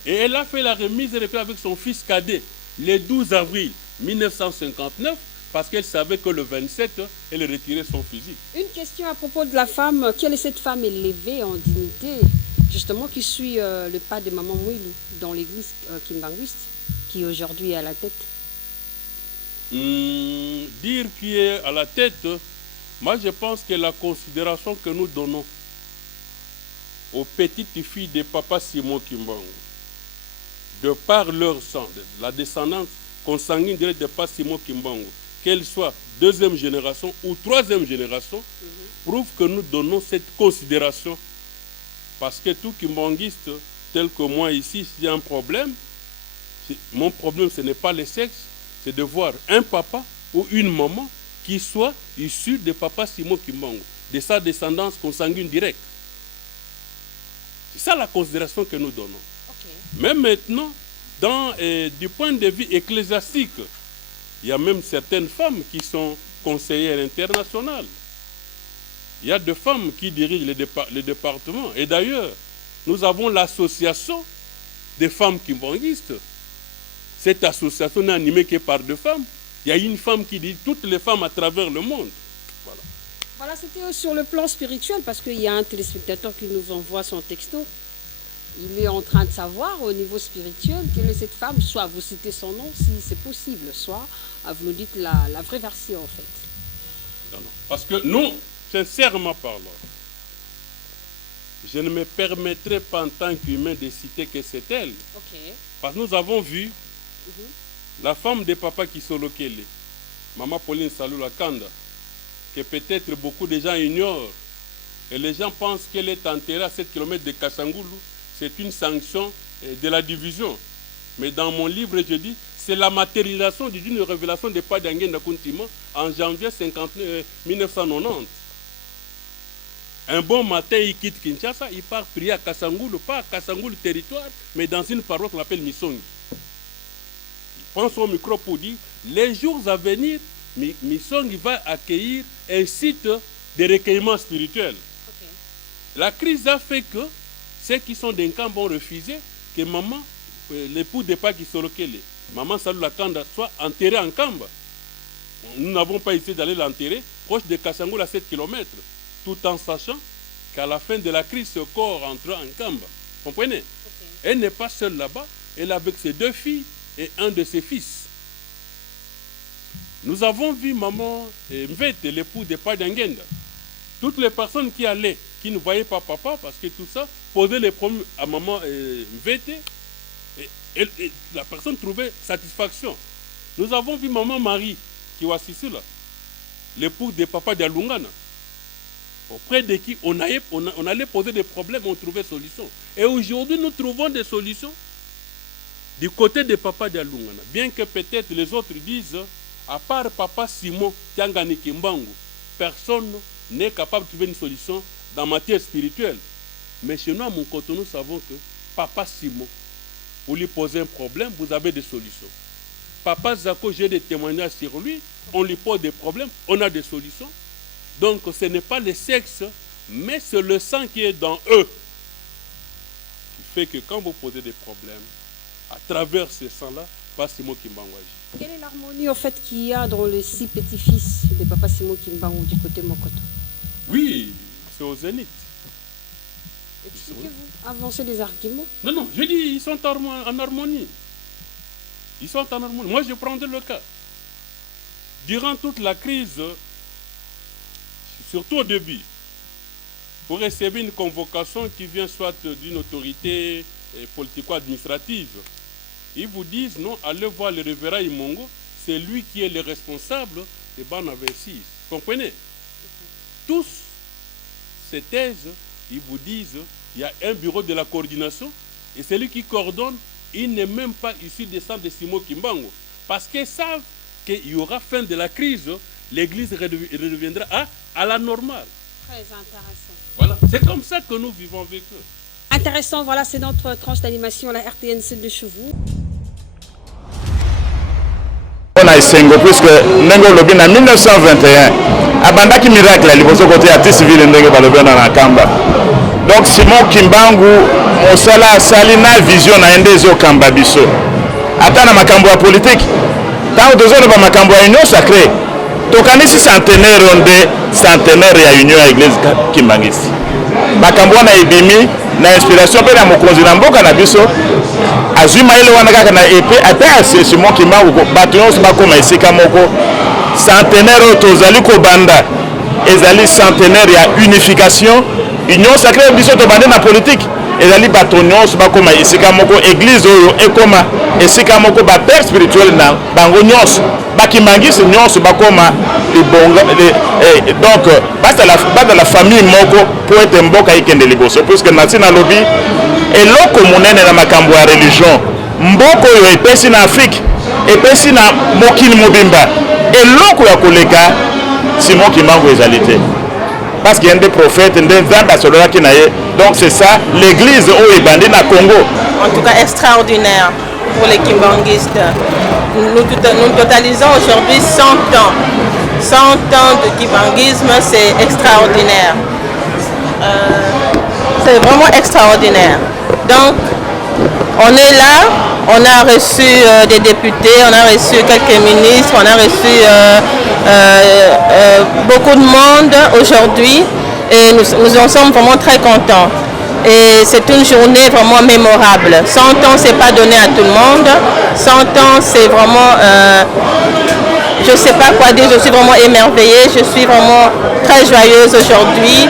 Et elle a fait la remise de avec son fils cadet le 12 avril 1959, parce qu'elle savait que le 27, elle retirait son fusil. Une question à propos de la femme. Quelle est cette femme élevée en dignité, justement, qui suit le pas de Maman Mouilou dans l'église kimbanguiste, qui aujourd'hui est à la tête? Dire qui est à la tête, moi je pense que la considération que nous donnons aux petites filles de Papa Simo Kimbangu, de par leur sang, la descendance consanguine directe de Papa Simo Kimbangu, qu'elle soit deuxième génération ou troisième génération, prouve que nous donnons cette considération. Parce que tout kimbanguiste, tel que moi ici, s'il y a un problème, mon problème ce n'est pas le sexe, c'est de voir un papa ou une maman qui soit issu de Papa Simo Kimbangu, de sa descendance consanguine directe. C'est ça la considération que nous donnons. Mais maintenant, du point de vue ecclésiastique, il y a même certaines femmes qui sont conseillères internationales. Il y a des femmes qui dirigent les départements. Et d'ailleurs, nous avons l'association des femmes kimbanguistes. Cette association n'est animée que par deux femmes. Il y a une femme qui dit toutes les femmes à travers le monde. Voilà. Voilà, c'était sur le plan spirituel, parce qu'il y a un téléspectateur qui nous envoie son texto. Il est en train de savoir au niveau spirituel quelle est cette femme. Soit vous citez son nom si c'est possible, soit vous nous dites la vraie version en fait. Non. Parce que nous, sincèrement parlant, je ne me permettrai pas en tant qu'humain de citer que c'est elle. Parce que nous avons vu la femme de Papa Kisolokele, Maman Pauline Salula Kanda, que peut-être beaucoup de gens ignorent. Et les gens pensent qu'elle est enterrée à 7 km de Kassangoulou. C'est une sanction de la division. Mais dans mon livre, je dis, c'est la matérialisation d'une révélation de Padangé Nakuntima en janvier 1990. Un bon matin, il quitte Kinshasa, il part prier à Kassangoulou, pas à Kassangoulou territoire, mais dans une paroisse qu'on appelle Misongi. Il prend son micro pour dire, les jours à venir, Misongi va accueillir un site de recueillement spirituel. La crise a fait que ceux qui sont d'un camp ont refusé que maman, l'époux de Papa Kisolokele, Maman Salula Kanda, soit enterrée en Kamba. Nous n'avons pas essayé d'aller l'enterrer proche de Kassangoulou à 7 km, tout en sachant qu'à la fin de la crise, ce corps rentrera en Kamba. Comprenez? Elle n'est pas seule là-bas, elle est avec ses deux filles et un de ses fils. Nous avons vu Maman Mvete, l'époux de Padangenda. Toutes les personnes qui allaient, qui ne voyaient pas papa, parce que tout ça, posaient les problèmes à Maman Mvete, et la personne trouvait satisfaction. Nous avons vu Maman Marie, qui was ici là, l'époux de Papa d'Alungana, auprès de qui on allait poser des problèmes, on trouvait solution. Et aujourd'hui, nous trouvons des solutions du côté de Papa d'Alungana. Bien que peut-être les autres disent, à part Papa Simon Tiangani Kimbangu, personne n'est capable de trouver une solution dans matière spirituelle. Mais chez nous, à mon côté, nous savons que Papa Simon, vous lui posez un problème, vous avez des solutions. Papa Zako, j'ai des témoignages sur lui, on lui pose des problèmes, on a des solutions. Donc ce n'est pas le sexe, mais c'est le sang qui est dans eux qui fait que quand vous posez des problèmes, à travers ce sang-là, Papa Simon Kimbangu agit. Quelle est l'harmonie en fait qu'il y a dans les 6 petits-fils de Papa Simon Kimbangu du côté Mokoto? Oui, c'est au zénith. Expliquez-vous, avancez des arguments. Non, je dis, ils sont en harmonie. Ils sont en harmonie. Moi, je prendrai le cas. durant toute la crise, surtout au début, vous recevez une convocation qui vient soit d'une autorité politico-administrative. Ils vous disent non, allez voir le révérend Imongo, c'est lui qui est le responsable des Bana 26. Comprenez? Tous ces thèses, ils vous disent, il y a un bureau de la coordination et celui qui coordonne, il n'est même pas issu des centres de Simon Kimbangu. Parce qu'ils savent qu'il y aura fin de la crise, l'église redeviendra à la normale. Très intéressant. Voilà, c'est comme ça que nous vivons avec eux. Intéressant, voilà, c'est notre tranche d'animation, la RTNC de Chevaux. On a Sengo, puisque Nengo Lobin en 1921, Abandaki Miracle, il faut côté à Tissiville, Nengo Balobin dans la Kamba. Donc Simon Kimbangu, Mosala Salina Vision a Endezo Kamba Biso. Atana Makambo politique, tant deux autres Makambo à Union Sacrée. Tokanisi centenaire onde centenaire ya Union à Église Kimbangisi. Makambo na ibimi na inspiration pe na mokonzi na mboka na biso azuma ile wana kaka na épée ata Simon Kimbangu bato nyonso bakoma esika moko centenaire tozali ko banda ezali centenaire ya unification Union Sacrée biso to bande na politique ezali bato nyonso bakoma esika moko église oyo ekoma esika moko ba père spirituel na bango nyonso bakimangisi nyonso bakoma libonga donc basta la famille moko pour être mboka ikende liboso puisque natina lobi eloko monene na makambo ya religion mboko oyo epesi na Afrique epesi na mokili mobimba eloko ya koleka Simon Kimbangu ezali te parce qu'il y a des prophètes, des ambassadeurs qui naïe. Donc c'est ça, l'église où est bandée na Congo. En tout cas extraordinaire pour les Kimbanguistes. Nous totalisons aujourd'hui 100 ans. 100 ans de Kimbanguisme, c'est extraordinaire. C'est vraiment extraordinaire. Donc on est là, on a reçu des députés, on a reçu quelques ministres, on a reçu beaucoup de monde aujourd'hui et nous en sommes vraiment très contents. Et c'est une journée vraiment mémorable. 100 ans, c'est pas donné à tout le monde. 100 ans, c'est vraiment... je ne sais pas quoi dire, je suis vraiment émerveillée, je suis vraiment très joyeuse aujourd'hui.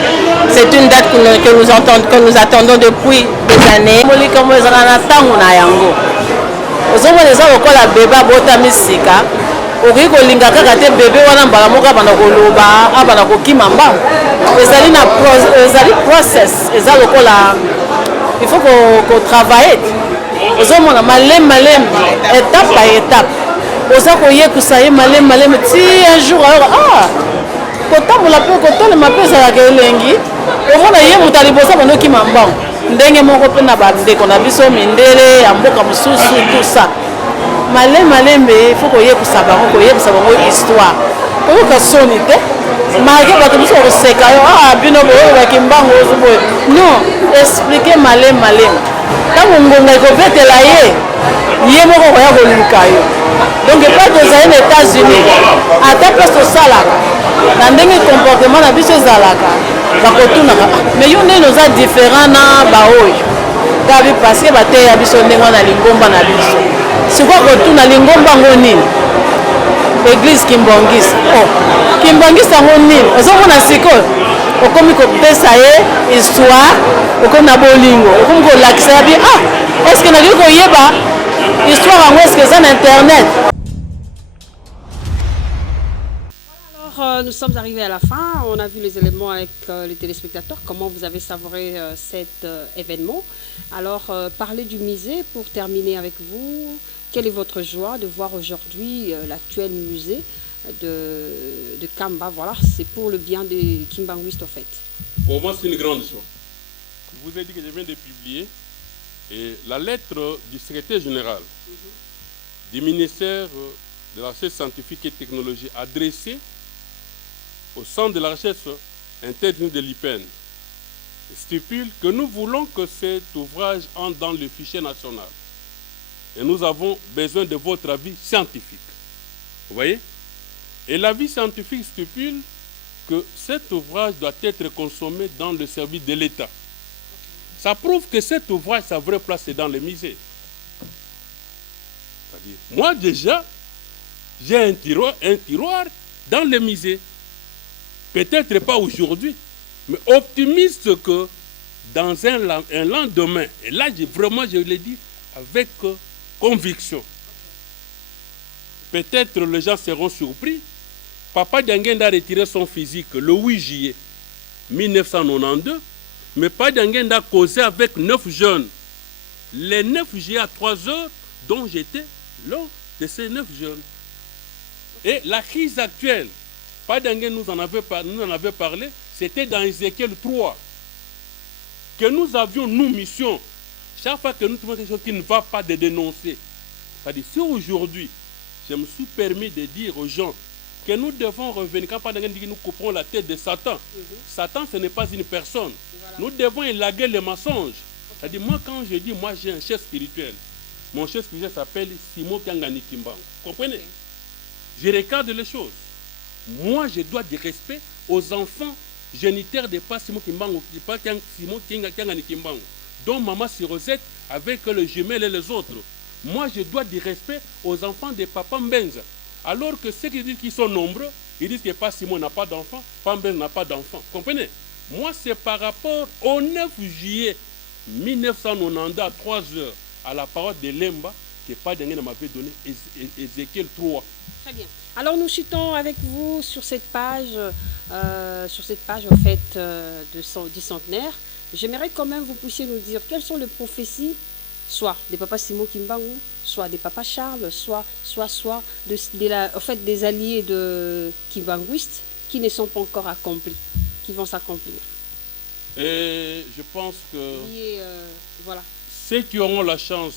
C'est une date que nous attendons depuis des années. okoki kolinga kaka te bebe wana mbala moko abanda koloba abanda kokima mbangu ezali process eza lokola il faut kotravaille ozomona maleme étape par étape oza koyekusa ye maleme ti un jour ayoka kotambola mpe kotolema mpe ezalaka elengi omona ye moto alibosa banda okima mbangu ndenge moko mpe na bandeko na biso mindele ya mboka mosusu tout ça malembe il faut koyebisa bango histoire koyoka soni te malgré bato biso koseka yo bino boyebaki mbango ozoboye non explique maleme ntango ngonga ekobetela ye moko koya koluka yo donc epa tozali na États-Unis ata mpe tosalaka na ndenge comportement na biso ezalaka bakotunaka mais yo ndenge oza différent na baoyo kabi parce que bateya biso ndenge wana lingomba na biso sikoyo kotuna lingomba yango nini église Kimbangisi Kimbangisi yango nini ozomona sikoyo okomi kopesa ye histoire okomi na bolingo okomi kolakisa ya bi est-ce que nakoki koyeba histoire yango est-ce que eza na internet. Alors, nous sommes arrivés à la fin. On a vu les éléments avec les téléspectateurs, comment vous avez savouré cet événement. Alors, parlez du musée pour terminer avec vous. Quelle est votre joie de voir aujourd'hui l'actuel musée de Kamba? Voilà, c'est pour le bien des Kimbanguistes, en fait. Pour moi, c'est une grande joie. Je vous ai dit que je viens de publier la lettre du secrétaire général du ministère de la Recherche scientifique et technologie adressée au Centre de la recherche interne de l'IPEN stipule que nous voulons que cet ouvrage entre dans le fichier national. Et nous avons besoin de votre avis scientifique. Vous voyez? Et l'avis scientifique stipule que cet ouvrage doit être consommé dans le service de l'État. Ça prouve que cet ouvrage, sa vraie place, est dans les musées. C'est-à-dire, moi déjà, j'ai un tiroir dans le musée. Peut-être pas aujourd'hui, mais optimiste que dans un lendemain, et là vraiment je le dis avec conviction, peut-être les gens seront surpris. Papa Dianguenda a retiré son physique le 8 juillet 1992, mais Papa Dianguenda a causé avec 9 jeunes. Les 9 juillet à 3 heures, dont j'étais l'un de ces 9 jeunes. Et la crise actuelle, Papa Dianguenda nous en avait parlé, c'était dans Ézéchiel 3, que nous avions, nous, mission. Chaque fois que nous trouvons quelque chose qui ne va pas, de dénoncer. C'est-à-dire, si aujourd'hui, je me suis permis de dire aux gens que nous devons revenir, quand Papa Dianguenda dit que nous couperons la tête de Satan, Satan, ce n'est pas une personne. Voilà. Nous devons élaguer les mensonges. C'est-à-dire, moi, quand je dis, moi, j'ai un chef spirituel, mon chef spirituel s'appelle Simon Kangani Kimbangu. Vous comprenez? Je regarde les choses. Moi, je dois du respect aux enfants géniteurs de pas Simon Kimbangu, pas Simon Kangani Kimbangu, dont Maman Sirosette avec le jumelle et les autres. Moi, je dois du respect aux enfants de Papa Mbenza. Alors que ceux qui disent qu'ils sont nombreux, ils disent que pas Simon n'a pas d'enfant, Papa Mbenza n'a pas d'enfant. Comprenez? Moi, c'est par rapport au 9 juillet 1990 à 3 heures, à la parole de Lemba, que Papa Dianguenda m'avait donné Ézéchiel 3. Très bien. Alors nous chutons avec vous sur cette page au fait du centenaire. J'aimerais quand même vous puissiez nous dire quelles sont les prophéties, soit des papas Simon Kimbangu, soit des papas Charles, soit des alliés de Kimbanguistes qui ne sont pas encore accomplis, qui vont s'accomplir. Et je pense que voilà. Ceux qui auront la chance,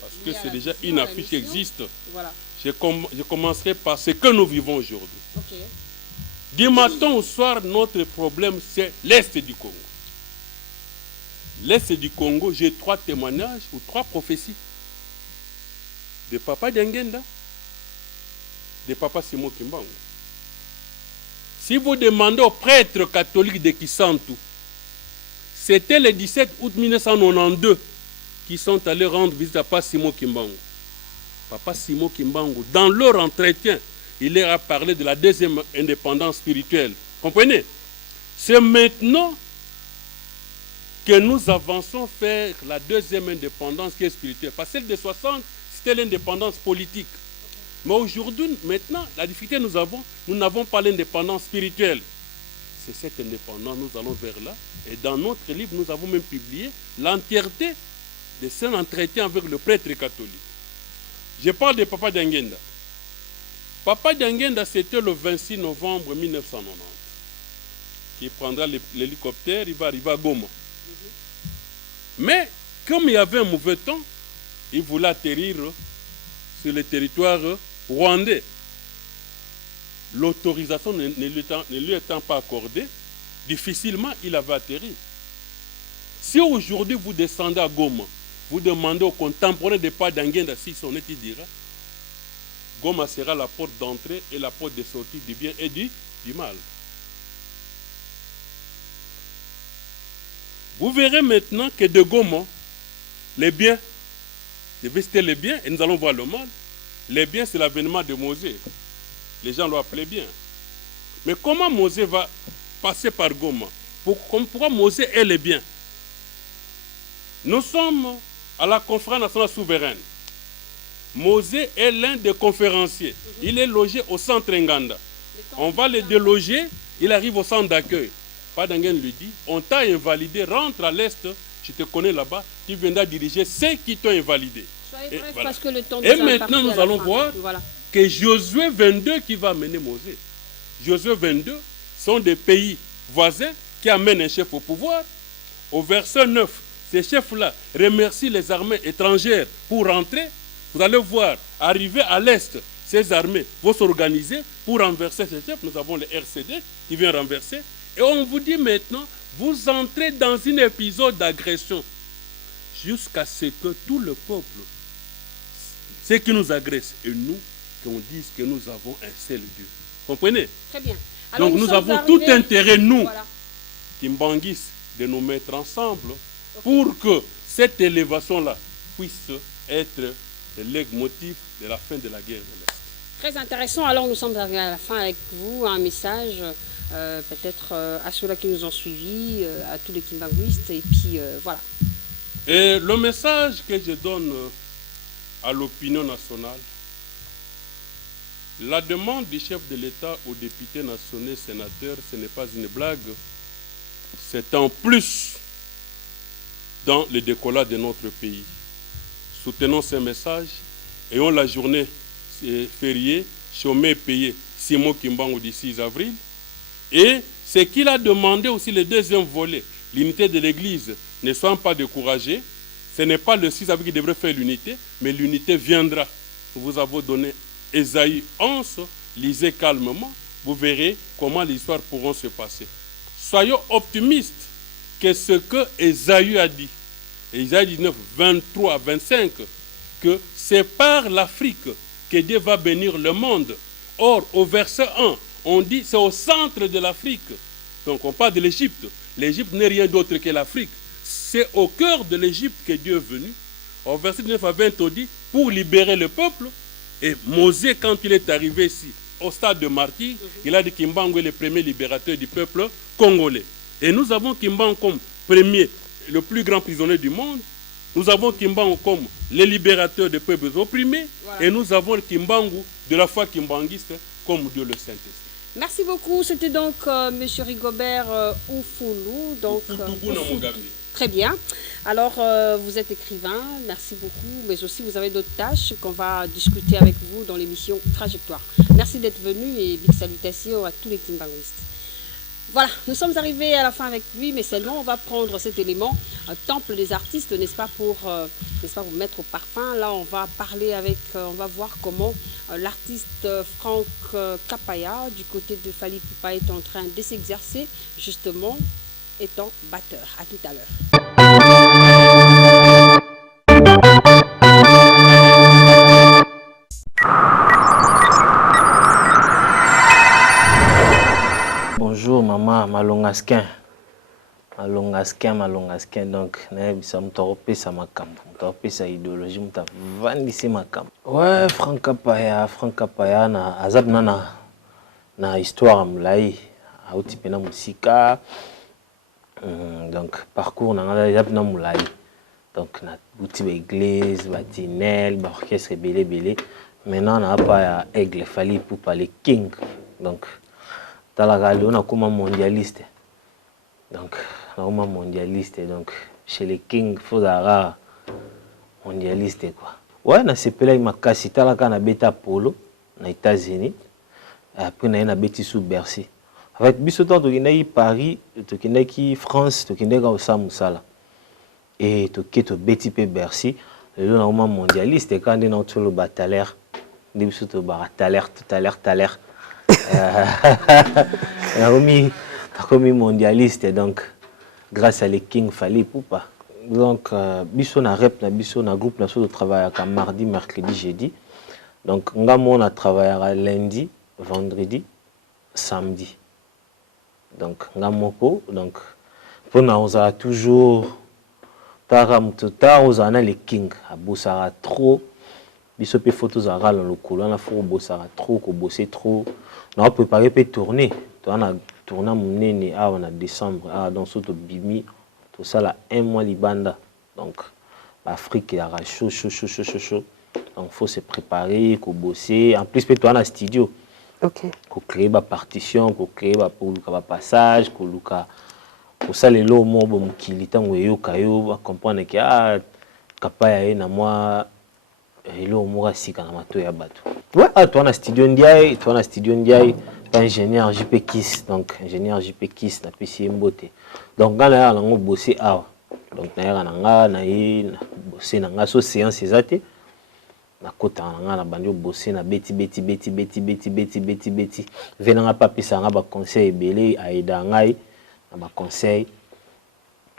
parce que c'est déjà une affiche qui existe, voilà. Je commencerai par ce que nous vivons aujourd'hui. Okay. Du matin au soir, notre problème, c'est l'Est du Congo. L'Est du Congo, j'ai 3 témoignages ou 3 prophéties. De Papa Dianguenda, de Papa Simon Kimbangu. Si vous demandez aux prêtres catholiques de Kisantu, c'était le 17 août 1992 qui sont allés rendre visite à Papa Simon Kimbangu. Papa Simon Kimbangu, dans leur entretien, il leur a parlé de la deuxième indépendance spirituelle. Comprenez? C'est maintenant que nous avançons vers la deuxième indépendance qui est spirituelle. Parce que celle de 60, c'était l'indépendance politique. Mais aujourd'hui, maintenant, la difficulté nous n'avons pas l'indépendance spirituelle. C'est cette indépendance, nous allons vers là. Et dans notre livre, nous avons même publié l'entièreté de cet entretien avec le prêtre catholique. Je parle de Papa Dianguenda. Papa Dianguenda, c'était le 26 novembre 1990. Il prendra l'hélicoptère, il va arriver à Goma. Mais, comme il y avait un mauvais temps, il voulait atterrir sur le territoire rwandais. L'autorisation ne lui étant pas accordée, difficilement il avait atterri. Si aujourd'hui vous descendez à Goma, vous demandez aux contemporains de Papa Dianguenda si son est, il dira, Goma sera la porte d'entrée et la porte de sortie du bien et du mal. Vous verrez maintenant que de Goma, les biens, je vais citer les biens et nous allons voir le mal. Les biens, c'est l'avènement de Mosée. Les gens l'ont appelé bien. Mais comment Mosée va passer par Goma? Pourquoi Mosée est les biens? Nous sommes à la conférence nationale souveraine. Mosée est l'un des conférenciers. Il est logé au centre Nganda. On va le déloger, il arrive au centre d'accueil. Papa Dianguenda lui dit, on t'a invalidé, rentre à l'Est, je te connais là-bas, tu viendras diriger ceux qui t'ont invalidé. Et, bref, voilà. Parce que le temps et maintenant, nous allons voir que Josué 22 qui va amener Mosée. Josué 22 sont des pays voisins qui amènent un chef au pouvoir. Au verset 9, ces chefs-là remercient les armées étrangères pour rentrer. Vous allez voir, arriver à l'Est, ces armées vont s'organiser pour renverser ces chefs. Nous avons le RCD qui vient renverser. Et on vous dit maintenant, vous entrez dans un épisode d'agression jusqu'à ce que tout le peuple, ceux qui nous agressent et nous, qu'on dise que nous avons un seul Dieu. Comprenez? Très bien. Alors, donc nous avons tout intérêt, nous, Kimbanguistes, de nous mettre ensemble pour que cette élévation-là puisse être le leitmotiv de la fin de la guerre de l'Est. Très intéressant. Alors, nous sommes arrivés à la fin avec vous. Un message, peut-être à ceux-là qui nous ont suivis, à tous les kimbanguistes. Et puis, voilà. Et le message que je donne à l'opinion nationale, la demande du chef de l'État aux députés nationaux et sénateurs, ce n'est pas une blague. C'est en plus dans le décollage de notre pays. Soutenons ces messages. Ayons la journée fériée, chômé payé, Simon Kimbangu du 6 avril. Et ce qu'il a demandé aussi, le deuxième volet, l'unité de l'Église, ne soyons pas découragés. Ce n'est pas le 6 avril qui devrait faire l'unité, mais l'unité viendra. Nous vous avons donné Ésaïe 11, lisez calmement, vous verrez comment l'histoire pourra se passer. Soyons optimistes que ce que Ésaïe a dit, Ésaïe 19, 23 à 25, que c'est par l'Afrique que Dieu va bénir le monde. Or, au verset 1, on dit c'est au centre de l'Afrique. Donc on parle de l'Égypte. L'Égypte n'est rien d'autre que l'Afrique. C'est au cœur de l'Égypte que Dieu est venu. Au verset 19 à 20, on dit pour libérer le peuple. Et Mosée, quand il est arrivé ici, au stade de martyr, il a dit Kimbangu est le premier libérateur du peuple congolais. Et nous avons Kimbangu comme premier, le plus grand prisonnier du monde. Nous avons Kimbangu comme le libérateur des peuples opprimés. Voilà. Et nous avons Kimbangu de la foi kimbanguiste comme Dieu le Saint-Esprit. Merci beaucoup. C'était donc M. Rigobert Oufoulou. Donc, très bien. Alors, vous êtes écrivain, merci beaucoup, mais aussi vous avez d'autres tâches qu'on va discuter avec vous dans l'émission Trajectoire. Merci d'être venu et big salutations à tous les kimbanguistes. Voilà, nous sommes arrivés à la fin avec lui, mais seulement on va prendre cet élément, temple des artistes, n'est-ce pas, pour vous mettre au parfum. Là, on va parler avec, on va voir comment l'artiste Franck Kapaya, du côté de Fally Ipupa, est en train de s'exercer, justement, étant batteur. À tout à l'heure. Bonjour maman, malongaskin. Malongaskin, donc ça me torpe ça ma camp. Torpe sa idéologie me vandisi ma camp. Ouais, Franck Kapaya na azab na histoire amlai. Auti pena musika. Donc parcours na azab na mulai. Donc na bouti ba église, ba tinel, ba orchestre belé. Maintenant na pas Aigle Fally Ipupa le king. Donc on a comme mondialiste. Donc, on a mondialiste. Donc, chez les Kings, il faut avoir mondialiste. Quoi. Ouais, on a ce pays-là, il a cité la bêta polo, aux États-Unis. Après, on a bêti sous Bercy. Avec Bissotan, on a Paris, on a France, on a Osamoussala. Et on a bêti Bercy. On a un mondialiste. Quand on a le batailleur, on a le commis mondialiste, donc grâce à les King Fally Ipupa. Donc biso na rep na biso na groupe na de travail à mardi, mercredi, jeudi. Donc on a travaillé lundi, vendredi, samedi. Donc ngamoko donc pour nous on a toujours taram tota on a les King à bossara trop. Biso pe photos à ral le colo on a faut bossara trop ko bosser trop. On a préparé pour tourner. On a tourné en décembre. Dans ce bimi, tout ça là, un mois libanda. Donc, l'Afrique est chaud. Donc, il faut se préparer, bosser. En plus, on a un studio. Ok. Pour créer une partition, pour créer un passage, pour ça, les lots, bon, qui va comprendre que Kapaya na moi. Et là, on a ouais, toi, on a studio Ndiaye, ingénieur JP Kiss, donc ingénieur JP Kiss, na PC Mbote. Donc, quand on a bossé, donc, on a bossé, on a séance, na kota on a bossé, na beti. Venant à papier, ça a conseil belé, aïda ngai, na conseil.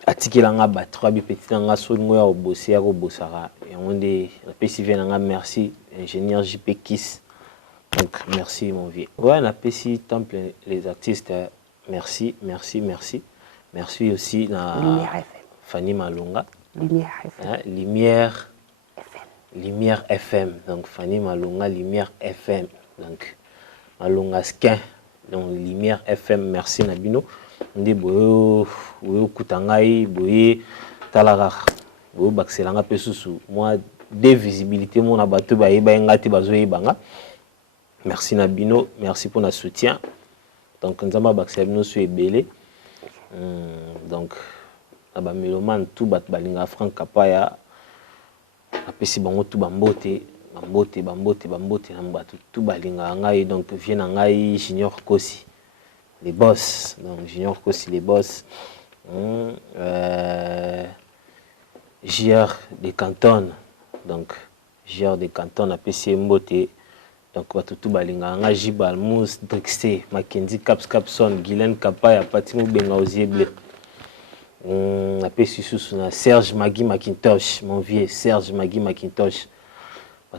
Atikilanga ba 3 petit nga so ngoya obossi ya kobosara et on dit la PCV nga merci ingénieur JP Kiss. Donc merci mon vieux. Ouais, na PC temple les artistes merci aussi na Lumière FM. Fanny Malonga. Lumière FM. Donc Fanny Malonga Lumière FM. Donc, Malonga Skin, donc Lumière FM, merci Nabino. On dit, boyo kutangai, boye talara, boyo bakselanga pesusu. Moi, des visibilités, mon abattu, ngati bazoye banga. Merci Nabino, merci pour notre soutien. Donc, nous avons bakselabino sur ebele. Donc, aba meloman tout bat balinga Franck Kapaya. Apesi bango tout bambote. Bambote na mbatu tout balinga ngai donc vient ngai Junior Kosi les boss donc Junior Kosi les boss JR des cantons donc JR des cantons a PC mbote donc batu tout balinga ngai Jibal Mous Drixé Mackenzie Capson Guylaine Kapaya Patimo Benga Ozieble a PC sous na Serge Magui Macintosh mon vieux Serge Magui Macintosh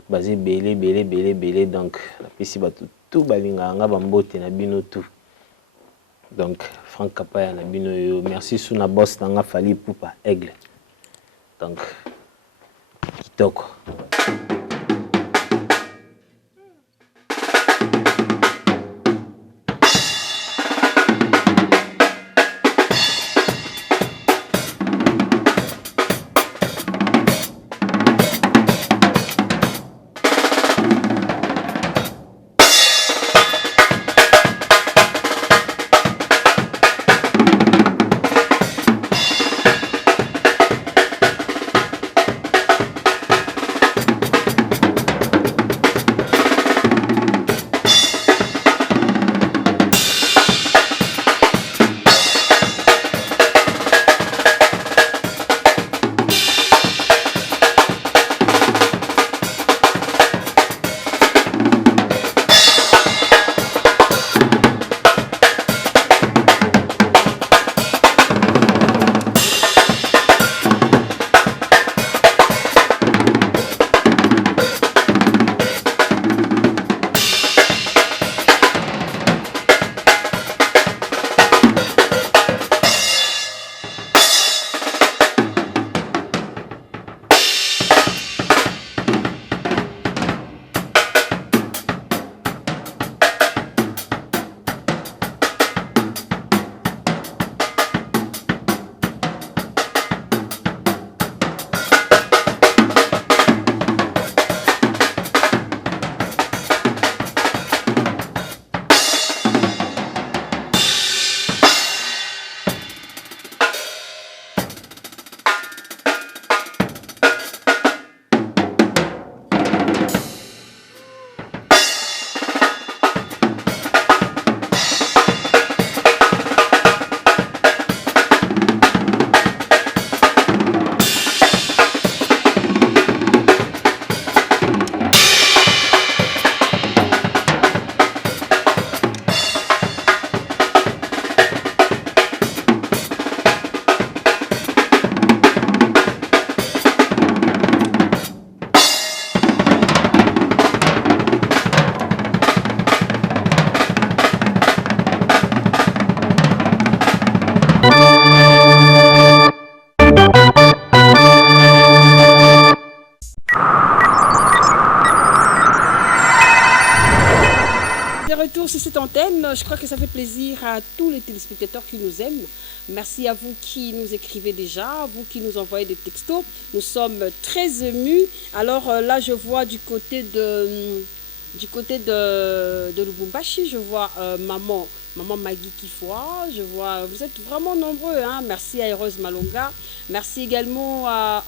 basé belé donc la pesi batu tout balinga nga bambote na bino tout donc Franck Kapaya na bino yo merci sous na boss na nga Fali Poupa Aigle donc kitoko. Sur cette antenne, je crois que ça fait plaisir à tous les téléspectateurs qui nous aiment. Merci à vous qui nous écrivez déjà, vous qui nous envoyez des textos. Nous sommes très émus. Alors là, je vois du côté de Lubumbashi, je vois maman Magui Kifoa, je vois, vous êtes vraiment nombreux, hein? Merci à Heureuse Malonga, merci également à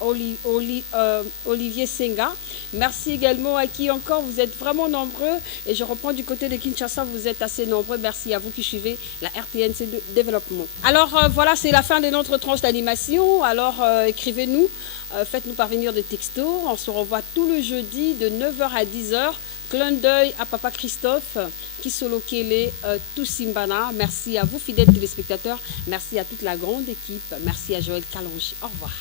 Olivier Senga, merci également à qui encore, vous êtes vraiment nombreux, et je reprends du côté de Kinshasa, vous êtes assez nombreux, merci à vous qui suivez la RTNC de développement. Alors voilà, c'est la fin de notre tranche d'animation, alors écrivez-nous, faites-nous parvenir des textos, on se revoit tout le jeudi de 9h à 10h. Clin d'œil à Papa Christophe, Kisolo Kele, Toussimbana. Merci à vous, fidèles téléspectateurs. Merci à toute la grande équipe. Merci à Joël Kalonji. Au revoir.